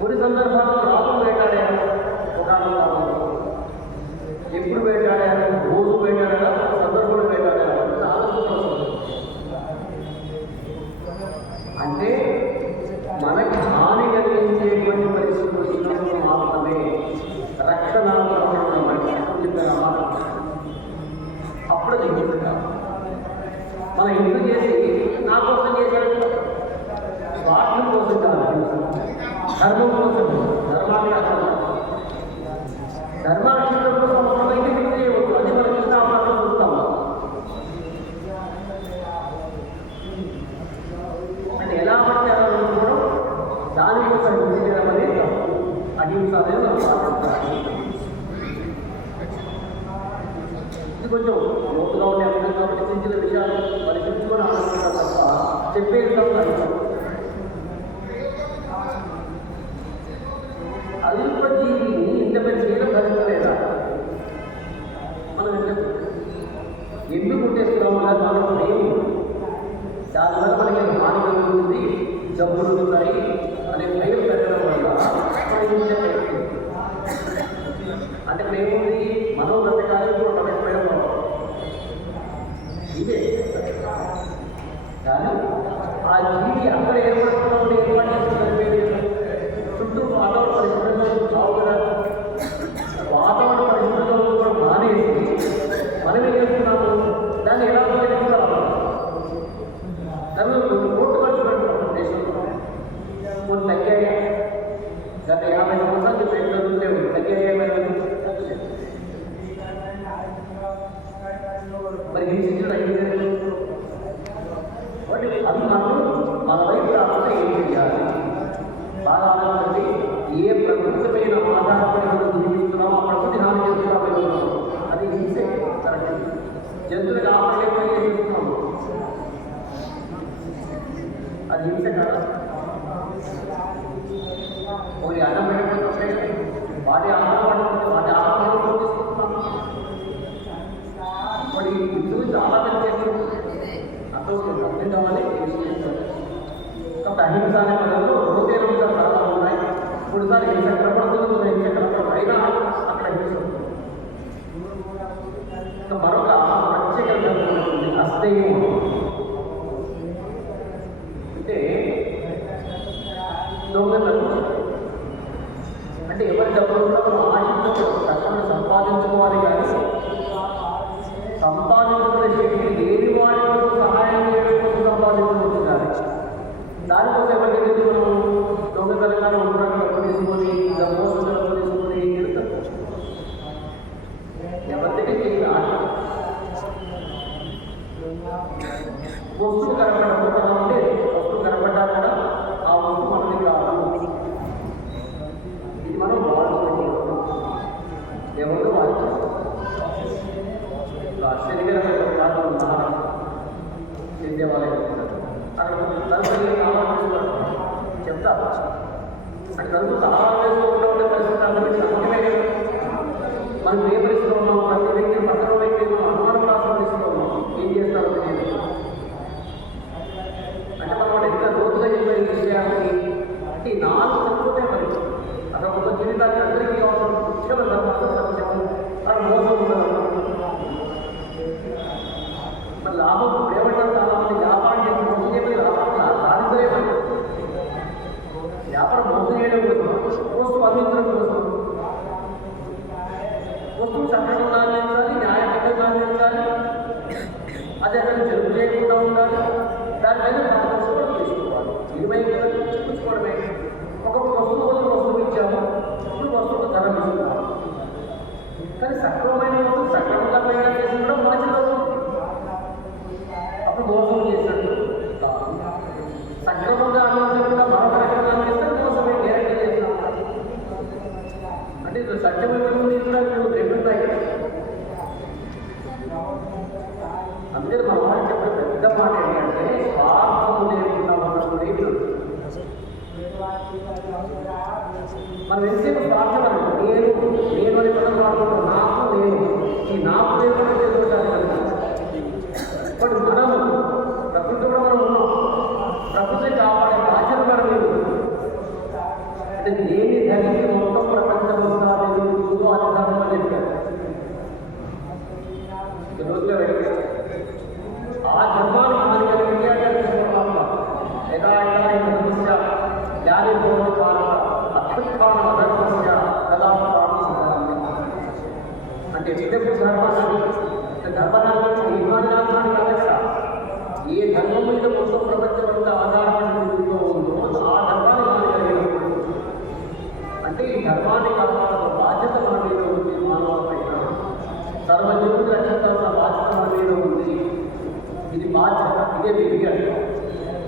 కొన్ని సందర్భాల్లో రాత్రులు వేటాడారు, ఒక ఎప్పుడు వేటాడారు, రోజు వేటాడారా, సందర్భంలో వేటాడారా అంటే ఆలోచన అంటే మనకి హాని కలిగించేటువంటి పరిస్థితులు వచ్చినప్పుడు మాత్రమే రక్షణ అప్పుడు దిగుతుందా మనం ఎందుకు చేసి నా కోసం చేశాడు, స్వార్థం కోసం కాదు, ధర్మం కోసం, ధర్మాన్ని ధర్మాక్షణ కోసం అవసరమైతే ఎందుకు చేయవచ్చు, అది మనం ఇష్టాలను చూస్తాము. అంటే ఎలా పడితే అలా అనుకోవడం, దానికోసం హింస చేయడం అనేది తప్పు, అహింస అనేది మనం పాటించాలి. ఇది కొంచెం లోతుగా ఉండే అంశం కాబట్టి చిన్న చిన్న విషయాలు పరిశీలించుకొని ఆలోచించాలి తప్ప చెప్పేది తప్ప. అల్ప జీవిని ఇంత పెద్ద చేయడం భరించలేదా మనం ఎందుకు కొట్టేస్తున్నాము కదా మనం మేము దానివల్ల మనకి హాని కలుగుతుంది, జబ్బులు ఉంటాయి అనే భయం పెట్టడం వల్ల అంటే మేముంది మనో బ్రతకాలి కూడా బ్రతకపోయడం ఇదే. కానీ ఆ జీవి అక్కడ ఏర్పడుతున్నప్పుడు ఏర్పాటు చేస్తున్నది చుట్టూ వాతావరణ పరిస్థితుల్లో బాగుగా వాతావరణ పరిస్థితుల్లో కూడా మానేసి మనం ఏం చేస్తున్నాము, దాన్ని ఎలా ఉపయోగిస్తున్నాము, దాన్ని కోర్టు ఖర్చు పెడుతున్నాం దేశంలో. కొన్ని తగ్గాయి, గత 50 సంవత్సరాలు పెట్టుబడులు లేవు, తగ్గాయి. మరి హింసించడం అయింది వాటి అది మనం మన వైపు రాకుండా ఏం చేయాలి, బాగా ఆలోచించి ఏ ప్రకృతిపైన ఆధారపడి మనం జీవిస్తున్నామో ఆ ప్రకృతి హాని చేస్తున్నాము, అది హింసే. కరెక్ట్, జంతువులకు ఆపలేకపోయి చేస్తున్నాము, అది హింస కదా. ఒకటి అన్నం పెట్టకపోతే వాటి ఆహారం పడుతుంది, వాటి ఆహారం తీసుకుంటున్నాం. మరి ఇందులో చాలా పెద్ద అర్థం అర్థం కావాలి. కాబట్టి అహింస అనే పదంలో రోజే రోజులు చాలా ఉన్నాయి. కొన్నిసారి హింస కనపడుతుంది, కొన్ని హింస కనపడదు, అయినా అక్కడ హింస ఉంటుంది. మరొక ప్రత్యేకమైనటువంటి అస్థేయం అంటే దొంగతనం. అంటే ఎవరి డబ్బులు కూడా మనం ఆశించకూడదు, కష్టపడి సంపాదించుకోవాలి. కానీ సంపాదించుకునే శక్తి లేని వాడి కోసం సహాయం చేయడం కోసం సంపాదించుకుంటుంది. కానీ దానికోసం ఎవరికి మనం దొంగతనంగా ఉండడానికి డబ్బు తీసుకొని మోసం డబ్బు తీసుకొని ఎవరికి చేయాలి. వస్తువు కనపడకుండా ఉంటే వస్తువు కనపడ్డా కూడా ఆ వస్తువు మనది కాదు, ఇది మనం వాడుకోవాలి. ఎవరు వాడుతారు దేవాలయం అక్కడ చెప్తారు. అంటే తనకు సహాయంలో ఉండే పరిస్థితి అందరికీ నమ్మకమే లేదు. మనం ఏ పరిస్థితిలో ఉన్నాం, ప్రతి వ్యక్తి పక్కన వ్యక్తి అనుమానం రాసిన పరిస్థితిలో ఉన్నాం, ఏం చేస్తారో తెలియదు. అంటే మనం ఎంత లోతుగా చెప్పే విషయాన్ని అంటే 4 తక్కువనే మరి అక్కడ ఒక జీవితానికి అందరికీ అవసరం సత్యం అక్కడ మోసం ఉండదు. మరి లాభం ఏమంటారు, చాలా మంది వ్యాపారం చేసి మోసం చెప్పి లాభం సాధించలేమండి. వ్యాపారం మోసం చేయడం కోసం, వస్తువు అందించడం కోసం, వస్తువు సక్రమంగా అందించాలి, న్యాయబద్ధంగా అందించాలి, అది అక్కడ జరుపు చేయకుండా ఉండాలి. దానిపైన పారదర్శకత తీసుకోవాలి. ఇరువై చూసుకోవడమే. ఒక వస్తువు ఇచ్చాము, ఇప్పుడు వస్తువుకు ధర ఇస్తున్నాము. కానీ సక్రమమైన వస్తువు సక్రమంగా ప్రయాణం చేసి కూడా మంచి వస్తుంది. అప్పుడు మోసం చేసినట్టు సక్రమంగా అందించకుండా మరొక రకంగా అందిస్తే మోసమే గ్యారెంటీ చేస్తున్నాం. అంటే ఇది సత్యమైన కూడా రెండున్నాయి. అందుకని మన వాళ్ళు చెప్పే పెద్ద మాట ఏంటంటే స్వార్థము లేకుండా ఉన్నప్పుడు మనం ఎంతసేపు స్వార్థం నేను అని పదం వాడుకుంటాం, నాకు నేను, ఈ నాకు లేకుండా తెలుసుకుంటాను కదా. బట్ మనము ప్రకృతి కూడా మనం ఉన్నాం, ప్రకృతి కాపాడే బాధ్యత కూడా లేదు. అంటే అంటే దేని ధరించి మొత్తం ప్రపంచమంతా జరుగుతుందో అది ధర్మం అని చెప్పారు. రోజుగా వెళ్ళి ఆ ధర్మాన్ని మనకి యథాయథ జ్ఞాని పూర్వకాల అత్యుత్థాన ధర్మస్య అంటే విధపు ధర్మాన్ని ధర్మనాథాన్ని కాదట. ఏ ధర్మం మీద మొత్తం ప్రపంచమంతా ఆధారపడి ఉందో ఆ ధర్మాన్ని మన కలిగి అంటే ఈ ధర్మాన్ని కాపాడాల్సిన బాధ్యత మన మీద ఉంది. మానవ పైన సర్వజీవులు రక్షించాల్సిన బాధ్యత మన మీద ఉంది. ఇది బాధ్యత, ఇదే విధి అంటారు.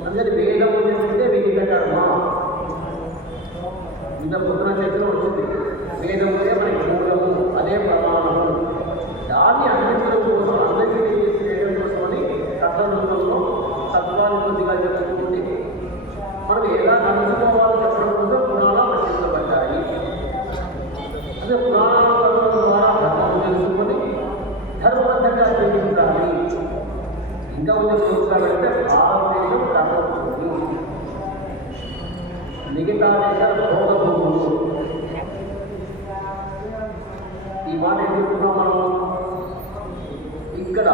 అందరి వేదం చేస్తుంటే విధి కర్మ. ఇంత పొద్దున చర్చలో వచ్చింది వేదం ఉంటే మనకి మూలము, అదే ప్రమాణము. దాన్ని అందించడం కోసం అందరికీ చేయడం కోసమని కథలో తత్వాన్ని కొద్దిగా చెప్పుకుంటే మనం ఎలా నడుచుకోవాలో చెప్పడం కోసం పురాణాలు రచించబడ్డాయి. అదే పురాణాల ద్వారా ధర్మం తెలుసుకొని ధర్మబద్ధంగా జీవించాలి. ఇంకా ఉన్న చూస్తామంటే భారతదేశం ధర్మభూమి, మిగతా దేశాలు భోగభూములు. ఈ మాట ఎందుకున్నాం మనం? ఇక్కడ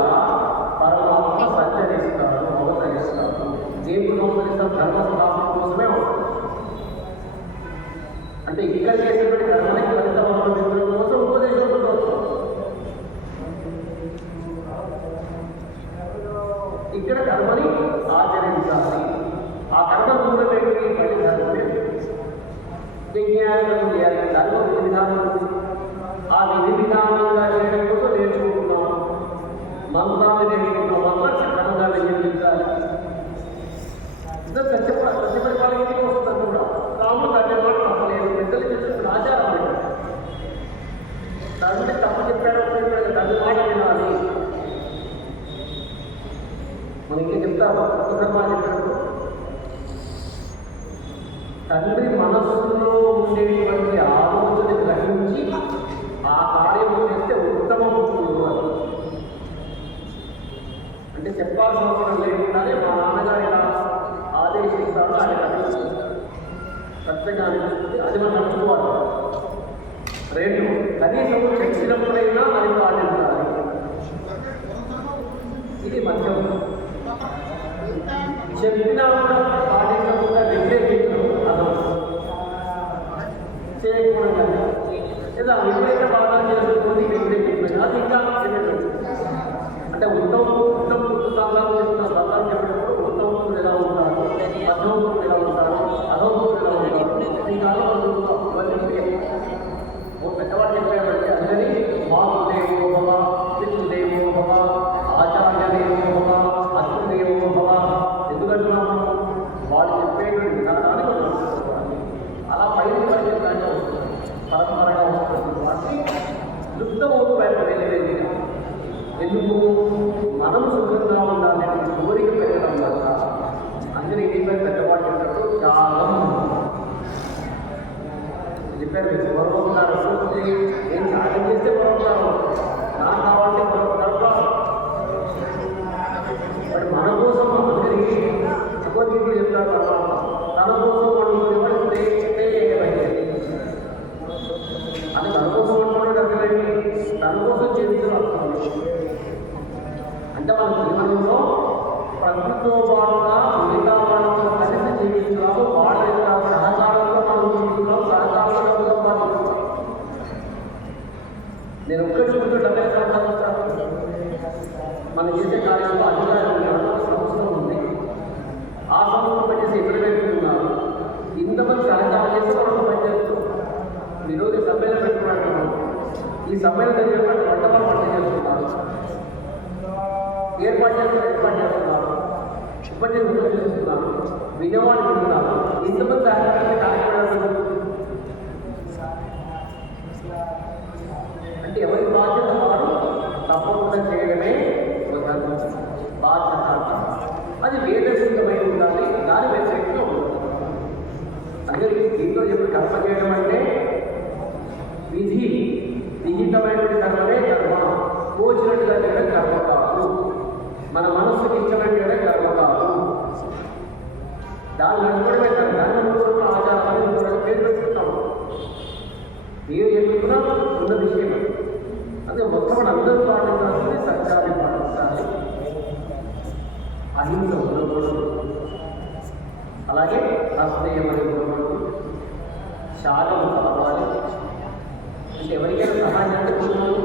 పరమాత్మ సంచరిస్తాడు, అవతరిస్తాడు. దేవుడు అవతరిస్తాం ధర్మ స్థాపన కోసమే అవుతుంది. అంటే ఇక్కడ చేసేటువంటి ధర్మానికి ఫలితం అనుభవించడం కోసం ఉపదేశం కోసం ఇక్కడ కర్మని ఆచరించాలి. ఆ కర్మ దూరం ఏంటి? మళ్ళీ ధర్మమే విజ్ఞానం చేయాలి. ధర్మ విధి విధానం ఉంది. ఆ విధి విధానంగా చేయడం కోసం నేర్చుకుంటున్నాం. మంత్రాన్ని నేర్చుకుంటున్నాం. మంత్రాన్ని క్రమంగా వినియోగించాలి. సత్యపరిపాలన వస్తుంది కూడా. రాముడు కట్టేవాడు తప్పలేదు. పెద్దలు చెప్పిన ఆచారం పెట్టారు. తండ్రి తప్పు చెప్పాడు, తండ్రి మాట వినాలి. మనకి చెప్తారు తండ్రి మనస్సులో ఉండేటువంటి ఆలోచన గ్రహించి ఆ కార్యం చేస్తే ఉత్తమం అని. అంటే చెప్పాల్సిన అవసరం లేకుండానే మా నాన్నగారు ఎలా ఆదేశిస్తారో ఆయన కనిపిస్తారు. ఖచ్చితంగా అనిపిస్తుంది. అది మనం నడుచుకోవాలి. రెండు, కనీసం చెప్పినప్పుడైనా అది పాటించాలి. ఇది మధ్యం. చెప్పినా కూడా పాటించకుండా వ్యతిరేకించడం అనవసరం. చేయకూడదు లేదా విపరీత భాగం చేసుకుంటే వ్యతిరేకించడం అది ఇంకా అంటే ఉత్తమ పుస్తకాలు బతాలు చెప్పినప్పుడు ఉత్తమకులు ఎలా ఉంటారు, మధ్యమకులు ఎలా ఉంటారు, అధోముకులు ఎలా ఉంటారు. ఈ కాలంలో పెద్దవాళ్ళు చెప్పారంటే అందరి మాతృదేవో భవ, పితృదేవో భవ, ఆచార్యదేవో భవ, అతృదేవో భవ. ఎందుకంటున్నాము? వాళ్ళు చెప్పేటువంటి విధానాన్ని మనం తెలుసుకోవాలి. అలా పైన పరిచయంగా వస్తుంది, పరస్పరంగా వస్తుంది. వాటిని లుప్తమవుతూ బయట వెళ్ళేది. ఎందుకు? మనం సుఖంగా ఉండాలి కోరిక పెట్టడం వల్ల. అందరికీ పెద్దవాళ్ళు చెప్పినట్టు త్యాగం చెప్పారు. పరోపకారం నేను త్యాగం చేస్తే పరోపకారం, నాకు కావాలంటే పరోపకారం. బట్ మన కోసం అందరికీ సుఖీకులు చెప్తారు తర్వాత తన కోసం వాళ్ళు అది తన కోసం అనుకోవడం అర్థమైంది. తన కోసం చేస్తున్నారు అంటే మన జీవనంలో ప్రకృతితో పాటుగా మిగతా వాళ్ళతో కలిసి జీవిస్తున్నాము. వాళ్ళ యొక్క సహకారంలో మనం జీవిస్తున్నాం, సహకారంలో పాటిస్తున్నాం. నేను ఒక్కటి చూపుతూ 70 సంవత్సరాలు మనం చేసే కార్యంలో అధికారులు సంవత్సరం ఉంది. ఆ సంవత్సరం పనిచేసి ఎప్పుడు పెట్టుకున్నారు. ఇంతమంది సహకారం చేస్తే మనం పనిచేస్తున్నాం. ఈరోజు సమ్మెలో పెట్టుకున్నట్టు ఈ సమ్మెలో జరిగినట్టు వంటకాలు పని చేస్తున్నారు, ఏర్పాటు చేస్తున్నారు, ఉపన్యాసం చేస్తున్నారు, వినేవాళ్ళు వింటున్నారు. ఇంతమంది సహకారాన్ని కార్యక్రమాలు అంటే ఎవరి బాధ్యత వారు తప్పకుండా చేయడమే బాధ్యత. అది వేదసిద్ధమై ఉండాలి. దాని వ్యతిరేకంగా ఉంటుంది. అందరికీ దీంతో చెప్పి కర్మ చేయడం అంటే విహితమైనటువంటి కర్మనే కర్మ. కోచినట్టుగా చేయడం కర్మ కాదు. మన మనస్సుకి ఇష్టమైన కర్మ కాదు. దాన్ని నడుపుకోవడమే కర్మ. దాన్ని నడుపుకోవడం ఆచారాలు పేరు పెట్టుకుంటాం. మీరు ఎదుగుతున్నా ఉన్న విషయం. అదే మొత్తం అందరూ పాటించాల్సింది సత్యాన్ని పాటించాలి, అహింస ఉండకూడదు, అలాగే అస్నేయమని ఉండకూడదు, శాలం కావాలి. అంటే ఎవరికైనా సహాయం చేసుకున్నాను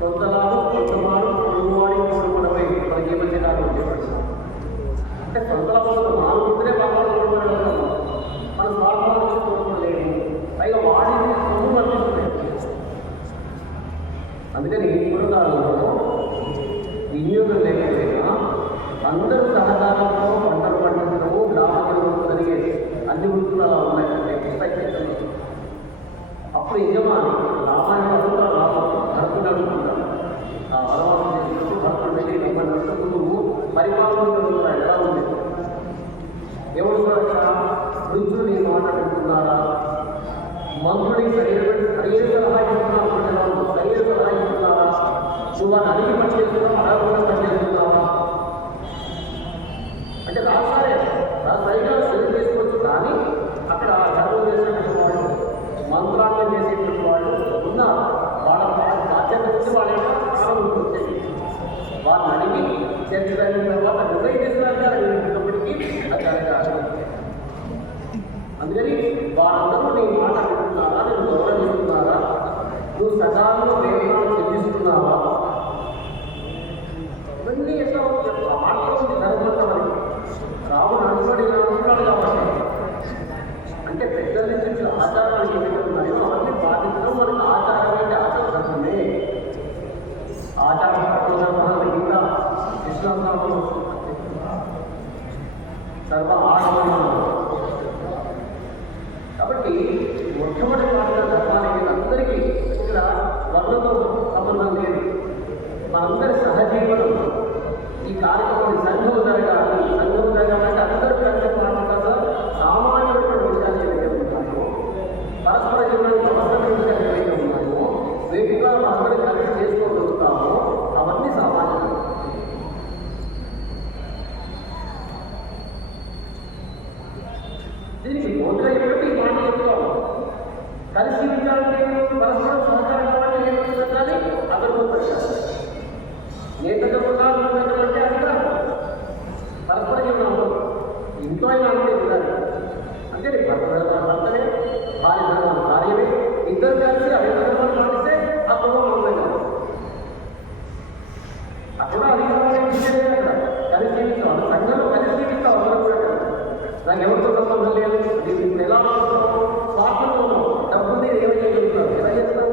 సొంతలాభం కొంతవాడు పొరుగువాడి కోరుకోవడమే మనకి ఏ మధ్య కాదు ఉండేవాడు. అంటే సొంత లాభం మానుకుంటేనే బాగా కోరుకోవడం, మన స్వార్థాల నుంచి కోరుకోలేదు, పైగా వాడిని సొమ్ము అనిపిస్తున్నాయి. అందుకని పురకాలంలో వినియోగం లేకపోయినా అందరూ సహకారంలో పంటలు పండించడము, గ్రామాలలో జరిగే అన్ని వృత్తులు అలా ఉన్నాయంటే పుస్తకం. అప్పుడు యజమాని రామాయణంలో భర్త నడుపుకుంటారు, వనవాసం చేసుకుంటూ భర్తలు వెళ్ళి నెమ్మది నడుపుకుంటూ పరిపాలన జరుగుతున్నాయి. ఎలా ఉంది ఎవరు కూడా వృద్ధులు నీ మాట పెట్టుకున్నారా, మంత్రుని సరైన సలహా ఇస్తున్నారా, సరైన సలహా ఇస్తున్నారా, నువ్వు వారిని అడిగి పనిచేస్తున్నావా, అడగకుండా పనిచేస్తున్నావా అంటే రాసారే సరిగా సెలవు చేసుకోవచ్చు. కానీ అక్కడ ధర్మం చేసినటువంటి వాళ్ళు, మంత్రాలను చేసేటువంటి వాళ్ళు ఉన్నారు. వాళ్ళ బాధ్యత నుంచి వాళ్ళ ప్రాణం వచ్చేది. వాళ్ళని అడిగి చర్చలైన తర్వాత నిర్ణయించినప్పటికీ అది జరగాలి. అందుకని వాళ్ళందరూ నీ మాట పెట్టుకున్నారా, నేను గౌరవిస్తున్నారా, నువ్వు సకాలంలో వేతనాలు చెల్లిస్తున్నావా, ఇవన్నీ ఎట్లా ఆటలు ధర్మంతమని రావు నడుచుబడి నడుచుకోవాలి. కాబట్టి అంటే పెద్దల నుంచి వచ్చిన ఆచారాలు ఏమైతే ఉన్నాయో అవన్నీ పాటించడం మనకు ఆచారం అంటే ఆచార ధర్మమే. ఆచారం పట్టుదల ఇంకా విశ్వాసంలో సర్వ ఆడవాళ్ళు. కాబట్టి మొట్టమొదటి పాటిన ధర్మానికి అందరికీ ఇక్కడ వర్ణతో సంబంధం లేదు. మనందరి సహజీవనం ఈ కార్యక్రమం సంఘం జరగాలి. సంఘం జరగాలంటే అందరూ కలిసి పాటించాల సామాన్యమైన విషయాలు ఏవైతే ఉన్నాయో, పరస్పర జీవనానికి అవసరమైన విషయాలు ఏవైతే ఉన్నాయో, వీటి ద్వారా మనందరూ కలిసి చేసుకోగలుగుతామో అవన్నీ సామాన్యం. దీనికి మొదలైనటువంటి ఈ మాట చెప్తాము. కలిసి విచారంటే పరస్పరం సహకారం కావాలి, ఏమవుతుందని అదృష్టపరిచారు. నేతగా ఉండాలంటే అధికారం పరస్పర జీవనం ఇంట్లో అయినా అంతే ఉండాలి. అంటే భర్తనే భార్య ధర్మం భార్యమే, ఇద్దరు కలిసి అభివృద్ధి ధర్మాన్ని పాటిస్తే ఆ కుటుంబం ఉండదు. అక్కడ అధికారం కలిసి జీవిస్తాం, సంఘంలో కలిసి జీవిస్తాం. అందరూ కూడా నాకు ఎవరితో సంబంధం లేదు. ఇప్పుడు ఎలా స్వార్థంలో ఉన్నాం, డబ్బుని ఏమై చేయగలుగుతాం, ఎలా చేస్తాం?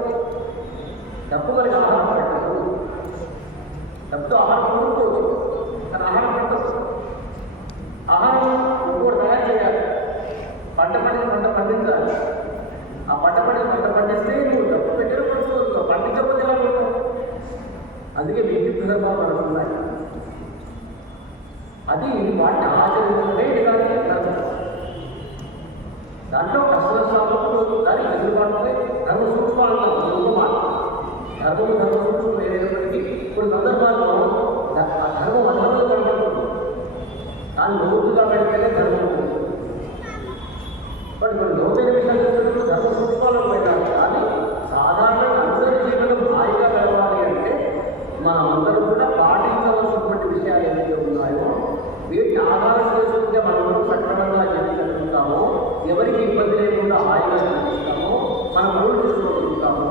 డబ్బు మనకి ఆహారం పెట్టదు, డబ్బుతో ఆహారం కొనుక్కోవచ్చు, కానీ ఆహారం పెట్టచ్చు. ఆహారం ఇంకోటి తయారు చేయాలి, పంట పండించాలి. ఆ పంట పండిస్తే నువ్వు డబ్బు పెట్టిన కొనుక్కోవచ్చు, పండించకపోతే ఎలా కొనుక్కో. అందుకే విద్యుత్ ధర్మాలు నడుస్తున్నాయి. అది వాటిని ఆచరించడమే దానికి ధర్మం. దాంట్లో కష్టనష్టాలు దానికి ఎదురుబాటుపై ధర్మ సూక్ష్మాలు మాట ధర్మ సూక్ష్మం ఏదైనప్పటికీ కొన్ని సందర్భాల్లో ఆ ధర్మం అధర్మంలో కనబడుతుంది. దాన్ని లోతుగా పెడితేనే ధర్మం ఉంటుంది. బట్ కొన్ని లోతైన విషయాలు ధర్మ సూక్ష్మాలను పెట్టాలి. కానీ సాధారణంగా అందరి జీవనం హాయిగా గడవాలి అంటే మనం అందరూ కూడా పాటించవలసినటువంటి విషయాలు ఏవైతే ఉన్నాయో వీటిని ఆధారం చేసుకుంటే మనం సక్రమంగా జీవించగలుగుతామో, ఎవరికి ఇబ్బంది లేకుండా హాయిగా జీవిస్తామో, మనం పనులు చేసుకోగలుగుతామో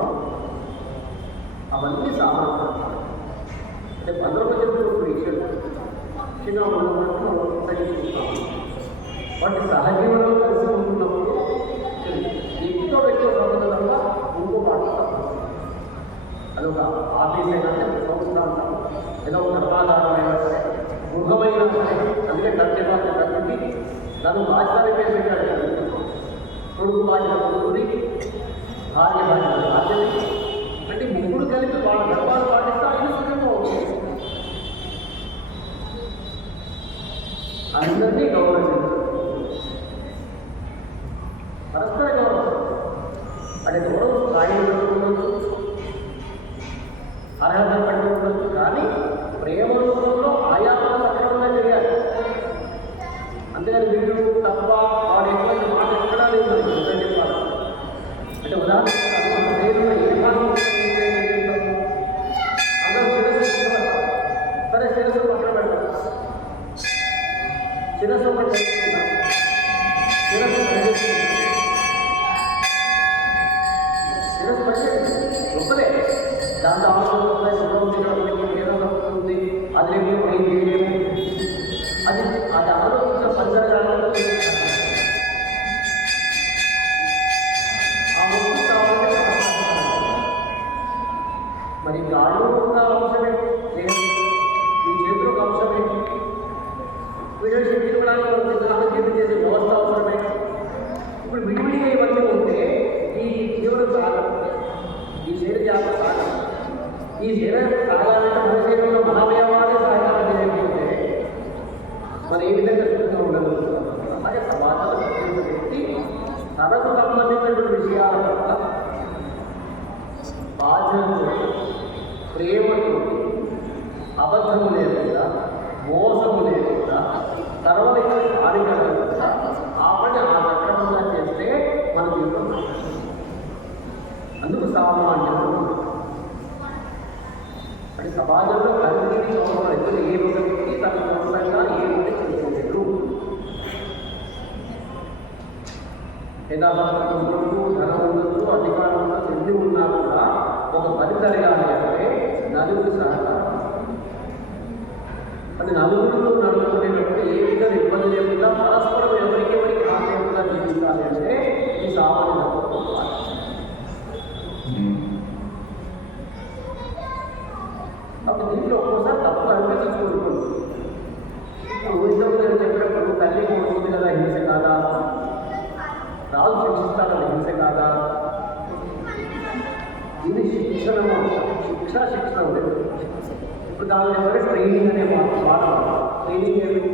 అవన్నీ సామాన్యం. అంటే 15 చెప్తున్న విషయాలు చిన్న ఉన్నప్పుడు మనం తగ్గిస్తాము. వాటి సహజీవనంలో కలిసి ఉంటున్నప్పుడు ఇంట్లో పెట్టే సంబంధం వల్ల ఇంకో పాటిస్తాం. అదొక ఆఫీస్ అయినా సంస్థ అంటాం, ఏదో ఒక కర్మాధారమైనా సరే, గృహమైనా సరే. అందుకే కర్తవ్యాన్ని కట్టి నన్ను బాధ్యత పేరు పెట్టాడు. కొడుకు బాధ్యత కొడుకుని, భార్య బాధ్యత బాధ్యత. అంటే ముగ్గురు కలిపి వాళ్ళ ధర్మాలు పాటిస్తే ఆయన సుఖంగా ఉంటుంది. అందరినీ గౌరవించారు, పరస్పర గౌరవం. అంటే గౌరవం స్థాయిలో ఉండవచ్చు, అర్హత పడి ఉండవచ్చు. కానీ ప్రేమ రూపంలో ఆయా అక్రమంగా చేయాలి. అంతేగాని వీడు తప్ప వాడు ఎక్కువ మాట ఎక్కడా లేదు చెప్పాలి. అంటే ఉదాహరణ ఈ శరీరం సాగాలంటే మన శరీరంలో మహావయవాన్ని సహాయకారం చేయకపోతే మరి ఏ విధంగా సుఖంగా ఉండగలుగుతున్నాం? అలాగే సమాజంలో వ్యక్తి తనకు సంబంధించినటువంటి విషయాల పట్ల బాధ్యతతో ప్రేమతో అబద్ధము లేకుండా మోసము లేకుండా తర్వాత హాని కలగకుండా ఆ పని ఆ సక్రమంగా చేస్తే మన జీవితం అందుకు సామాన్యం అంటే సమాజంలో కలిసి అయితే ఏ ఒక వ్యక్తి తన సొంతంగా ఏ ఒకటి చేయలేదు. యథార్థం ఉండదు, ధనం ఉండదు, అధికారంలో చెంది ఉన్నా కూడా ఒక పని జరగాలి అంటే నలుగురు సహకారం. అది నలుగురిలో నడుపుకునేటప్పుడు ఏ విధంగా ఇబ్బంది లేకుండా పరస్పరం ఎవరికి ఆశయంగా జీవించాలి అంటే ఈ సామాన్య అప్పుడు దీంట్లో ఒక్కోసారి తప్పు అనిపించుకుంటుంది. ఊరిలో నేను చెప్పినప్పుడు తల్లి ఉంటుంది కదా హింస కాదా, రాజు శిక్షిస్తాడు హింస కాదా, ఇది శిక్షణ శిక్షణ ఉండేది. ఇప్పుడు దాని ఎవరైనా ట్రైనింగ్ అనే మాట ట్రైనింగ్ ఏమిటి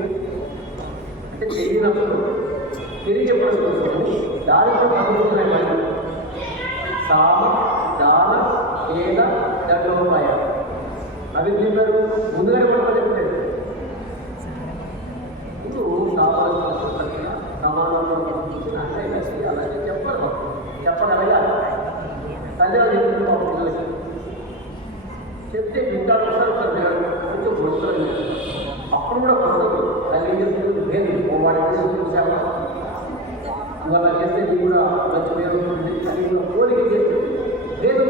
అంటే తెలియనప్పుడు తిరిగి ఎప్పుడు వస్తుంది దానితో చదువుతున్నాయి. సామ దాన ఏద దండోపాయ అవి చెప్పారు ముందుగానే కూడా చెప్పలేదు. ఇప్పుడు సమానంలో అలాగే చెప్పరు చెప్పగలగాలి. తల్లిలో చెప్తుంది చెప్తే వింటాడు కొంచెం గొడవలు అప్పుడు కూడా కొడదు. తల్లి చెప్తుంది నేను వాడి చూసావా ఇవాళ చేస్తే నీ కూడా మంచి పేరు అది కూడా కోరిక చేస్తుంది లేదు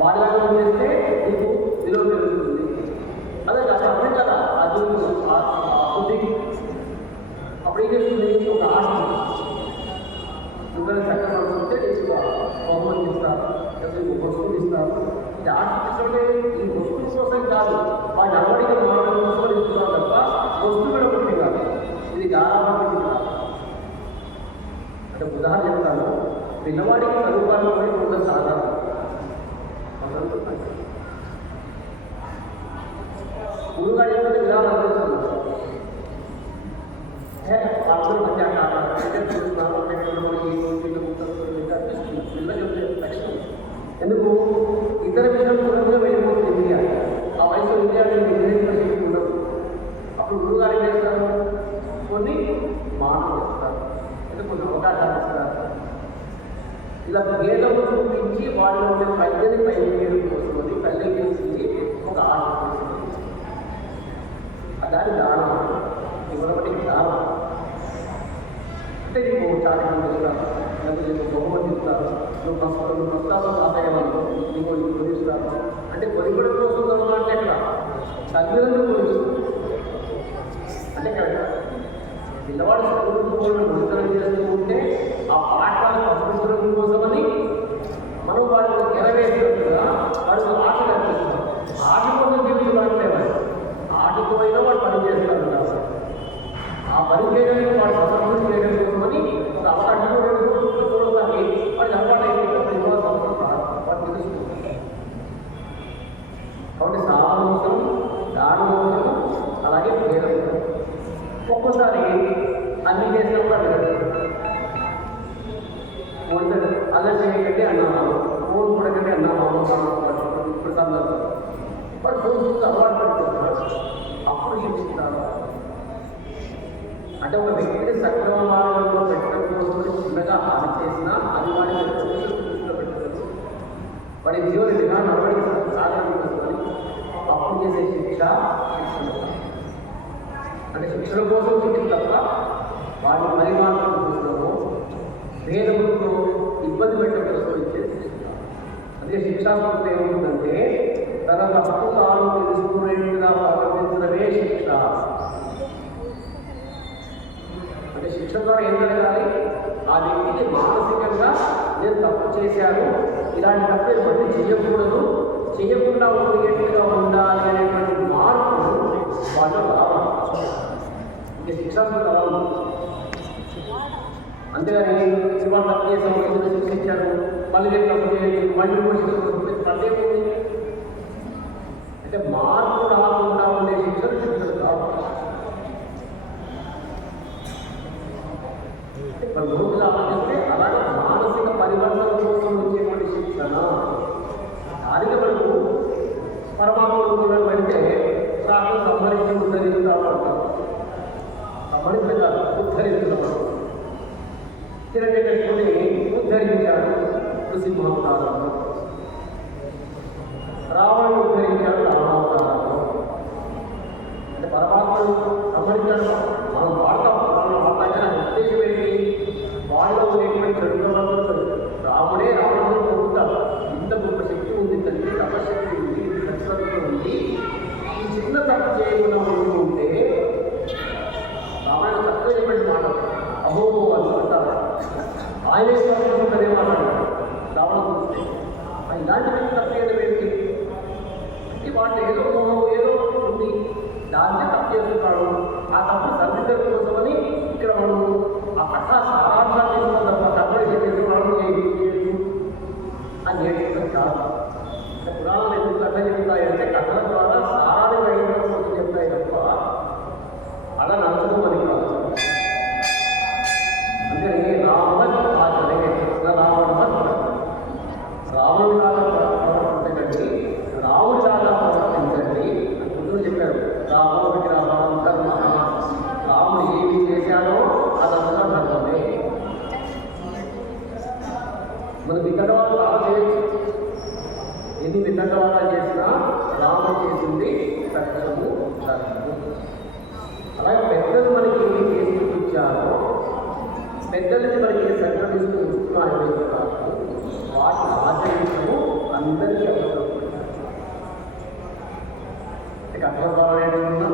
వాళ్ళలో చేస్తే నీకు విలువ పెరుగుతుంది. అదే అసలు అర్థం కదా అది బుద్ధికి. అప్పుడు ఏం చేస్తుంది ఒక ఆశ నువ్వు చక్కబడుతుంటే ఎక్కువ బహుమతి ఇస్తారు, వస్తువులు ఇస్తారు. ఇది ఆశిస్తుంటే ఈ వస్తువు కోసం కాదు, వాడి అలవాడిక మారడం కోసం ఇస్తున్నారు తప్ప వస్తువు కూడా పుట్టి కాదు. ఇది గారాబట్టి కాదు. అంటే ఉదాహరణ చెప్తాను, పిల్లవాడికి చదువుకోవడం కూడా కొంత సాధారణ. గురుగా చెప్తే విధానం అందిస్తున్నారు వాళ్ళతో మంచి ఎందుకు ఇతర విషయం కూడా వెళ్ళిపోతుంది ఇండియా. ఆ వయసు ఇండియాలో ఇంజనీరింగ్ ఉండదు. అప్పుడు గురుగారు ఏం చేస్తారు, కొన్ని మాటలు చేస్తారు, అంటే కొన్ని అవకాశాలు ఇస్తారు. ఇలా వేదము చూపించి వాళ్ళు ఉండే పైదని పైన కోసుకొని తల్లి చేసి ఒక ఆట దాని దానం ఇవ్వబడి దానం అంటే నీకు చాలా మంది ఇస్తారు, లేకపోతే నీకు బహుమతి ఇస్తారు, నువ్వు ప్రస్తావన ఆదాయాలు నీకు కొనిస్తారు. అంటే కొనిపడం కోసం అంటే ఇక్కడ తల్లిదండ్రులు కొనిస్తుంది. అంటే పిల్లవాడు చదువుకోవడం గుర్తరం చేస్తూ ఉంటే ఆ పాఠాలు పంపించడం కోసమని మనం వాడిని నెరవేర్చినట్టుగా వాడికి ఆట కనిపిస్తాం. ఆట కోసం జీవించబడితే ఆటకు అయినా వాడు పని చేస్తాడు కాబట్టి ఆ పని చేయడానికి వాడు సంతృప్తి చేయడం కోసమని ఒక అవకాశం చూడడానికి వాడికి అలవాటు అయిపోయినప్పుడు వాడు తెలుస్తుంది. కాబట్టి సామోసం దానమోసం అలాగే భేదం. ఒక్కోసారి అన్ని చేసినప్పుడు వంటలు అలా చేయకంటే అన్నాము, ఫోన్ కూడా కంటే అన్నాము. ఇప్పుడు సందర్భం వాడు ఫోన్ చూసి అలవాటు పడుతున్నారు, అప్పుడు చూపిస్తారు. అంటే ఒక వ్యక్తిని సక్రమ మార్గంలో పెట్టడం కోసం చిన్నగా హాని చేసినా అది వాడిని దృష్టిలో పెట్టలేదు. వాడి జీవన విధానం అప్పటికి సాగని అప్పుడు చేసే శిక్ష అంటే శిక్షణ కోసం శిక్షణ తప్ప వాటి పరిమాణం కోసము భేదములతో ఇబ్బంది పెట్టడం కోసం ఇచ్చే శిక్షణ. అదే శిక్షాత్మకత ఏముంటుందంటే తన తప్పు తాను తెలుసుకునేట్టుగా ప్రవర్తించడమే శిక్ష. అంటే శిక్ష ద్వారా ఏం జరగాలి, ఆ వ్యక్తికి మానసికంగా నేను తప్పు చేశాను, ఇలాంటి తప్పు మళ్ళీ చేయకూడదు, చేయకుండా ఉండేట్టుగా ఉండాలి అనేటువంటి మార్పు వాళ్ళు రావాలి. ఇంకా శిక్షాత్మక రావాలి. అంతేగాని ఇవాళ తప్పు చేసాము, ఎందుకు శిక్షించారు, మళ్ళీ రేపు తప్పు చేయండి, మళ్ళీ పోషించారు ఇంకేముంది అంటే మార్పు రాకుండా ఉండే శిక్షలు శిక్షలు కావు. మన రోజులు ఆలోచిస్తే అలాగే మానసిక పరివర్తన కోసం వచ్చేటువంటి శిక్షణ దానికి మనకు పరమాత్మ వెంటే సాకు సంహరించి ఉద్ధరిస్తామంటాం. సంహరించగా ఉద్ధరించడం హిరణ్యకశిపుని ఉద్ధరించాడు నృసింహావతారంలో, రావణుడు ఉద్ధరించాడు రామావతారంలో. అంటే పరమాత్మను సంహరించాడు. మనం వాడతాం ఉద్దేశం ఏంటి? వాళ్ళలో ఉండేటువంటి చెడుగుణాలు రాముడే రావణుడు పొందుతారు. ఇంత గొప్ప శక్తి ఉంది, తల్లి తపశక్తి ఉంది, దక్షత ఉంది. ఈ చిన్న తప్పు చేయకుండా ఉంటే రామాయణ తక్కువైనటువంటి మాట అహో అని అంటారు. ఆయనే స్వతంత్రే మాట్లాడారు రావణ చూస్తే. ఇలాంటి తప్పు చేయడం ఏంటి? వాళ్ళు ఏదో ఏదో ఉంది, దాన్నే తప్పు చేస్తున్నాడు. ఆ తప్పు సరిదిద్దడం కోసమని ఇక్కడ మనం ఆ కథ సారాంశాన్ని కథలు చెప్పేసి మనం చేయలేదు అని నేర్చుకుంటాం. కాదు, పురాణాలు ఎందుకు కథ చెప్తాయంటే కథల ద్వారా సారాన్ని గ్రహించడం కోసం చెప్తాయి తప్ప అలా నచ్చమని కాదు. అందుకని రావణ ఆచరే రావణుడి కాలం ప్రవర్తించండి, రాముడి కాలం ప్రవర్తించండి ముందు చెప్పారు. రాముడికి రావడం ధర్మ, రాముడు ఏమి చేశాడో అదంతా ధర్మమే. మన వితండవాళ్ళు అలా చేయొచ్చు. ఎన్ని వితండవాళ్ళు చేసినా రాముడు చేసింది సత్యము ధర్మము. అలాగే పెద్దలు మనకి ఏమి చేసి ఇచ్చారో, పెద్దలకి మనకి సంక్రమిస్తూ ఇస్తున్నాయో వాటిని ఆచరించడం అందరికీ అవసరం. కథల ద్వారా నేర్చుకున్నా,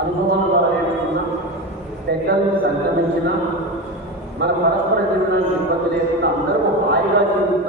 అనుభవాల ద్వారా నేర్చుకున్నా, పెద్దల్ని సంక్రమించిన మన పరస్పర జీవనానికి ఇబ్బంది లేకుండా అందరూ హాయిగా జీవించాలి.